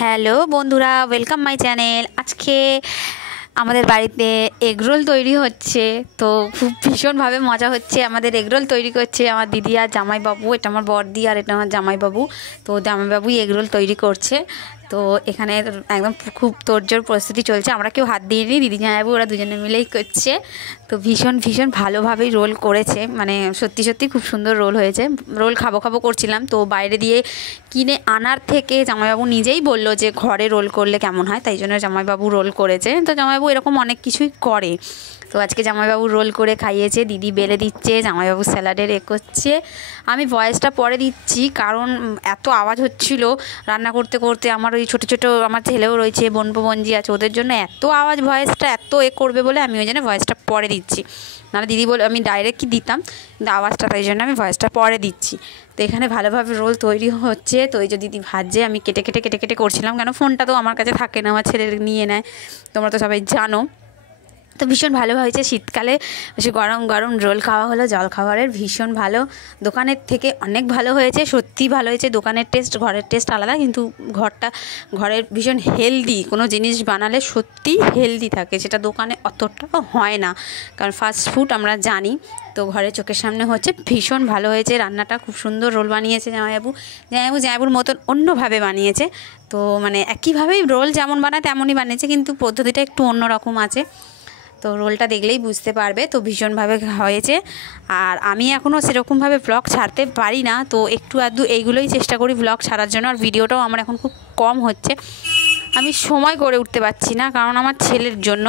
Hello বন্ধুরা, welcome my channel. আজকে আমাদের বাড়িতে এগরোল তৈরি হচ্ছে, তো খুব ভীষণভাবে মজা হচ্ছে। আমাদের এগরোল তৈরি করছে আমার দিদি আর জামাইবাবু। এটা আমার বড়দি আর এটা আমার জামাইবাবু। তো জামাইবাবুই এগরোল তৈরি করছে। তো এখানে একদম খুব তোড়জোড় প্রস্তুতি চলছে। আমরা কেউ হাত দিইনি, দিদি জামাইবাবু ওরা দুজনে মিলেই করছে। তো ভীষণ ভীষণ ভালোভাবেই রোল করেছে, মানে সত্যি সত্যি খুব সুন্দর রোল হয়েছে। রোল খাবো খাবো করছিলাম, তো বাইরে দিয়ে কিনে আনার থেকে জামাইবাবু নিজেই বলল যে ঘরে রোল করলে কেমন হয়, তাই জন্য জামাইবাবু রোল করেছে। তো জামাইবাবু এরকম অনেক কিছুই করে। তো আজকে জামাইবাবু রোল করে খাইয়েছে, দিদি বেলে দিচ্ছে, জামাইবাবু স্যালাডের করছে। আমি ভয়েসটা পরে দিচ্ছি কারণ এত আওয়াজ হচ্ছিল রান্না করতে করতে। আমার ওই ছোটো ছোটো আমার ছেলেও রয়েছে, বোনপো বোনজি আছে, ওদের জন্য এত আওয়াজ, ভয়েসটা এত করবে বলে আমি ওই জন্য ভয়েসটা পরে দিচ্ছি। নাহলে দিদি বলে আমি ডাইরেক্ট কি দিতাম, কিন্তু আওয়াজটা, তাই জন্য আমি ভয়েসটা পরে দিচ্ছি। তো এখানে ভালোভাবে রোল তৈরি হচ্ছে। তো এই যে দিদি ভাজছে, আমি কেটে কেটে কেটে কেটে করছিলাম, কেন ফোনটা তো আমার কাছে থাকে না, আমার ছেলে নিয়ে নেয়, তোমরা তো সবাই জানো। তো ভীষণ ভালো হয়েছে। শীতকালে বেশি গরম গরম রোল খাওয়া হলো, জল খাবারের ভীষণ ভালো। দোকানের থেকে অনেক ভালো হয়েছে, সত্যিই ভালো হয়েছে। দোকানের টেস্ট ঘরের টেস্ট আলাদা, কিন্তু ঘরের ভীষণ হেলদি। কোনো জিনিস বানালে সত্যিই হেলদি থাকে, সেটা দোকানে অতটাও হয় না, কারণ ফাস্ট ফুড আমরা জানি। তো ঘরের চোখের সামনে হচ্ছে, ভীষণ ভালো হয়েছে রান্নাটা। খুব সুন্দর রোল বানিয়েছে জামাইবাবুর মতন অন্যভাবে বানিয়েছে। তো মানে একইভাবেই রোল যেমন বানায় তেমনই বানিয়েছে, কিন্তু পদ্ধতিটা একটু অন্যরকম আছে। তো রোলটা দেখলেই বুঝতে পারবে। তো ভীষণভাবে হয়েছে। আর আমি এখনও সেরকমভাবে ব্লগ ছাড়তে পারি না, তো একটু আধটু এইগুলোই চেষ্টা করি ব্লগ ছাড়ার জন্য। আর ভিডিওটাও আমার এখন খুব কম হচ্ছে, আমি সময় করে উঠতে পারছি না, কারণ আমার ছেলের জন্য,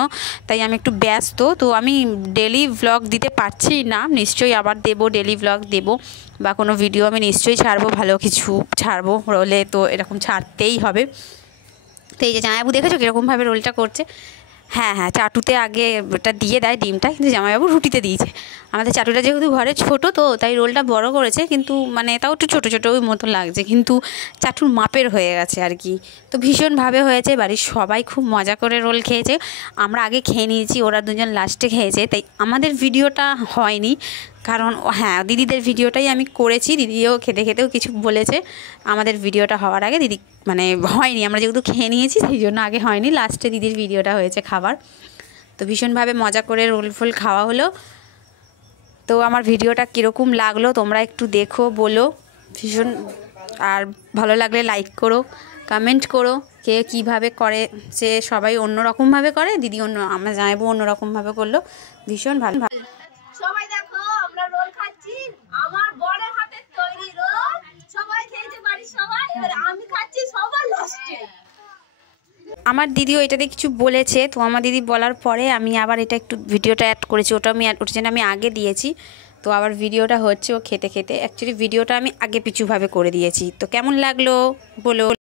তাই আমি একটু ব্যস্ত। তো আমি ডেলি ভ্লগ দিতে পারছি না, নিশ্চয়ই আবার দেবো, ডেলি ভ্লগ দেবো, বা কোনো ভিডিও আমি নিশ্চয়ই ছাড়বো, ভালো কিছু ছাড়বো রোলে, তো এরকম ছাড়তেই হবে। তো এই যে জামাইবাবু দেখেছো কীরকমভাবে রোলটা করছে। হ্যাঁ হ্যাঁ, চাটুতে আগে ওটা দিয়ে দেয় ডিমটা, কিন্তু জামাইবাবু রুটিতে দিয়েছে। আমাদের চাটুটা যেহেতু ঘরে ছোটো, তো তাই রোলটা বড় করেছে, কিন্তু মানে তাও একটু ছোটো ছোটো ওই মতো লাগছে, কিন্তু চাটুর মাপের হয়ে গেছে আর কি। তো ভীষণভাবে হয়েছে, বাড়ির সবাই খুব মজা করে রোল খেয়েছে। আমরা আগে খেয়ে নিয়েছি, ওরা দুজন লাস্টে খেয়েছে, তাই আমাদের ভিডিওটা হয়নি। কারণ হ্যাঁ, দিদিদের ভিডিওটাই আমি করেছি, দিদিও খেতে খেতেও কিছু বলেছে। আমাদের ভিডিওটা হওয়ার আগে দিদি মানে হয়নি, আমরা যেহেতু খেয়ে নিয়েছি সেই জন্য আগে হয়নি, লাস্টে দিদির ভিডিওটা হয়েছে খাবার। তো ভীষণভাবে মজা করে রোল ফোল খাওয়া হলো। তো আমার ভিডিওটা কীরকম লাগলো তোমরা একটু দেখো, বলো ভীষণ। আর ভালো লাগলে লাইক করো, কমেন্ট করো, কে কীভাবে করে। সে সবাই অন্য রকমভাবে করে, দিদি আমরা জামাইবাবু অন্য রকমভাবে করলো, ভীষণ ভালো। সবাই দেখো আমরা রোল খাচ্ছি, আমার বড়ের হাতের তৈরি রোল। সবাই খেয়েছে বাড়ির সবাই, এবার আমি খাচ্ছি সবার লাস্টে। আমার দিদিও এটাতে কিছু বলেছে, তো আমার দিদি বলার পরে আমি আবার এটা একটু ভিডিওটা অ্যাড করেছি। ওটা জন্য আমি আগে দিয়েছি, তো আবার ভিডিওটা হচ্ছে ও খেতে খেতে। অ্যাকচুয়ালি ভিডিওটা আমি আগে পিছুভাবে করে দিয়েছি। তো কেমন লাগলো বলো।